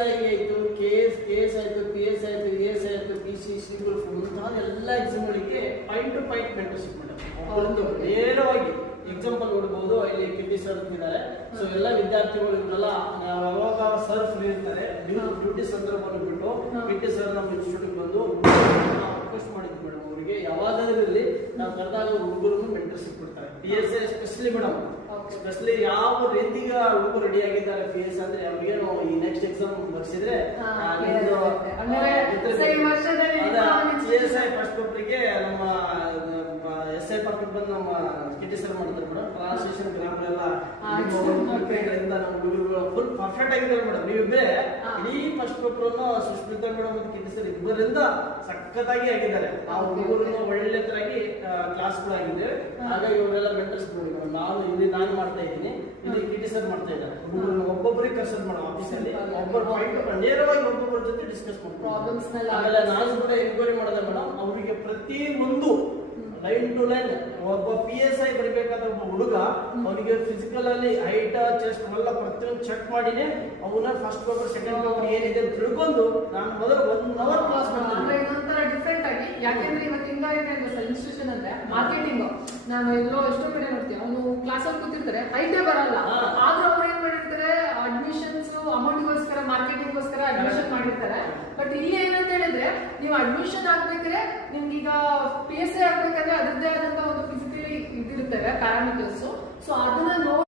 ಆಯಿತು, KS ಆಯಿತು, PS ಆಯಿತು, ES ಆಯಿತು, PC ಗ್ರೂಪ್ ಮುಂತಾದ ಎಲ್ಲ ಎಕ್ಸಾಮ್ಗಳಿಗೆ point to point mentorship madam. ನೇರವಾಗಿ ಎಕ್ಸಾಂಪಲ್ ನೋಡಬಹುದು. ಇಲ್ಲಿ KT ಸರ್ ಇದ್ದಾರೆ. ಸೊ ಎಲ್ಲ ವಿದ್ಯಾರ್ಥಿಗಳು ಇವರೆಲ್ಲ ಯಾವಾಗ ಸರ್ ಫ್ರೀ ಇರ್ತಾರೆ ಡ್ಯೂಟಿ ಸಂದರ್ಭವನ್ನು ಬಿಟ್ಟು KT ಸರ್ ನಮ್ಮ ಇನ್ಸ್ಟಿಟ್ಯೂಟ್ ಬಂದು ರಿಕ್ವೆಸ್ಟ್ ಮಾಡಿದ್ವಿ ಮೇಡಮ್. ಅವರಿಗೆ ಯಾವಾಗಾದ್ರೂ ಇರಲಿ ನಾವು ಕರೆದಾಗ ಹುಡುಗರನ್ನು ಮೆಂಟರ್ಶಿಪ್ ಕೊಡ್ತಾರೆ. PSA ಎಸ್ಪೆಷಲಿ ಮೇಡಮ್, ಎಸ್ಪೆಷಲಿ ಯಾವ ರೀತಿಗೆ ಹುಡುಗರು ರೆಡಿ ಆಗಿದ್ದಾರೆ PS ಅಂದ್ರೆ ಅವ್ರಿಗೆ ಈ ನೆಕ್ಸ್ಟ್ ಎಕ್ಸಾಮ್ ಬರ್ಸಿದ್ರೆ CSI ಫಸ್ಟ್ ಪೇಪರ್ಗೆ ನಮ್ಮ SI ಪೇಪರ್ ಬಂದು ನಮ್ಮ KT ಸರ್ ಮಾಡ್ತಾರೆ ಮೇಡಮ್. ಟ್ರಾನ್ಸ್ಲೇಷನ್ ಗ್ರಾಮರ್ ಎಲ್ಲ ನಮ್ಮ ಹುಡುಗರು ಫುಲ್ ಪರ್ಫೆಕ್ಟ್ ಆಗಿದ್ದಾರೆ ಮೇಡಮ್. ನೀವಿಬ್ಬರೇ ಇಡೀ ಫಸ್ಟ್ ಪೇಪರ್ ಸುಷ್ಮಿತಾ ಮೇಡಮ್ ಮತ್ತು KT ಸರ್ ಇಬ್ಬರಿಂದ ಸಖತ್ತಾಗಿ ಆಗಿದ್ದಾರೆ. ಆ ಹುಡುಗರನ್ನು ಒಳ್ಳೆ ತರಾಗಿ ಕ್ಲಾಸ್ಗಳು ಆಗಿದ್ದೇವೆ. ಹಾಗಾಗಿ ಇವರೆಲ್ಲ ಮೆಂಟರ್ಸ್ ನಾನು ಇಲ್ಲಿ ನಾನು ಮಾಡ್ತಾ ಇದ್ದೀನಿ, ಇಲ್ಲಿ KT ಸರ್ ಮಾಡ್ತಾ ಇದ್ದಾರೆ. ಹುಡುಗರು ಒಬ್ಬೊಬ್ಬರಿಗೆ ಕನ್ಸಲ್ಟ್ ಮಾಡೋ ಆಫೀಸಲ್ಲಿ ಒಬ್ಬರು ಪಾಯಿಂಟ್ ನೇರವಾಗಿ ಒಬ್ಬೊಬ್ಬರ ಜೊತೆ ಡಿಸ್ಕಸ್ ಮಾಡ್ತಾರೆ. ಆಮೇಲೆ ನಾನು ಕೂಡ ಎನ್ಕ್ವೈರಿ ಮಾಡಿದೆ ಮೇಡಮ್. ಅವರಿಗೆ ಪ್ರತಿ ಒಂದು ಲೈನ್ ಟು ಲೈನ್ ಒಬ್ಬ PSI ಬರಬೇಕಾದ ಒಬ್ಬ ಹುಡುಗ ಅವನಿಗೆ ಫಿಸಿಕಲ್ ಅಲ್ಲಿ ಹೈಟ್ ಚೆಸ್ಟ್ ಎಲ್ಲ ಪ್ರತಿಯೊಂದು ಚೆಕ್ ಮಾಡಿನೇ ಅವನ ಫಸ್ಟ್ ಪೇಪರ್ ಸೆಕೆಂಡ್ ಪೇಪರ್ ಏನಿದೆ ಅಂತ ತಿಳ್ಕೊಂಡು ನಾನು ಮೊದಲು 1 ಅವರ್ ಕ್ಲಾಸ್ ಮಾಡ್ತೀನಿ. ಇದೊಂಥರ ಡಿಫ್ರೆಂಟ್ ಆಗಿ, ಯಾಕೆಂದ್ರೆ ಇವತ್ತು ಹಿಂಗಾಗಿದೆ ಇನ್ಸ್ಟಿಟ್ಯೂಷನ್ ಅಂದ್ರೆ ಮಾರ್ಕೆಟಿಂಗ್. ನಾನು ಎಲ್ಲೋ ಎಷ್ಟೋ ಕಡೆ ನೋಡ್ತೀನಿ, ಅವನು ಕ್ಲಾಸಲ್ಲಿ ಕೂತಿರ್ತಾರೆ, ಹೈಟೇ ಬರಲ್ಲ, ಆದ್ರೂ ಅವ್ರು ಏನ್ ಮಾಡಿರ್ತಾರೆ ಅಡ್ಮಿಷನ್ಸ್ ಅಮೌಂಟ್ಗೋಸ್ಕರ ಮಾರ್ಕೆಟಿಂಗ್ಗೋಸ್ಕರ ಅಡ್ಮಿಷನ್ ಮಾಡಿರ್ತಾರೆ. ಬಟ್ ಇಲ್ಲಿ ಏನಂತ ಹೇಳಿದ್ರೆ ನೀವು ಅಡ್ಮಿಷನ್ ಆಗ್ಬೇಕಾದ್ರೆ ನಿಮ್ಗೀಗ PSI ಆಗ್ಬೇಕಾದ್ರೆ ಅದರದ್ದೇ ಆದಂತ ಒಂದು ಫಿಸಿಕಲಿ ಇದಿರುತ್ತವೆ ಪ್ಯಾರಾಮೀಟರ್ಸ್. ಸೊ ಅದನ್ನ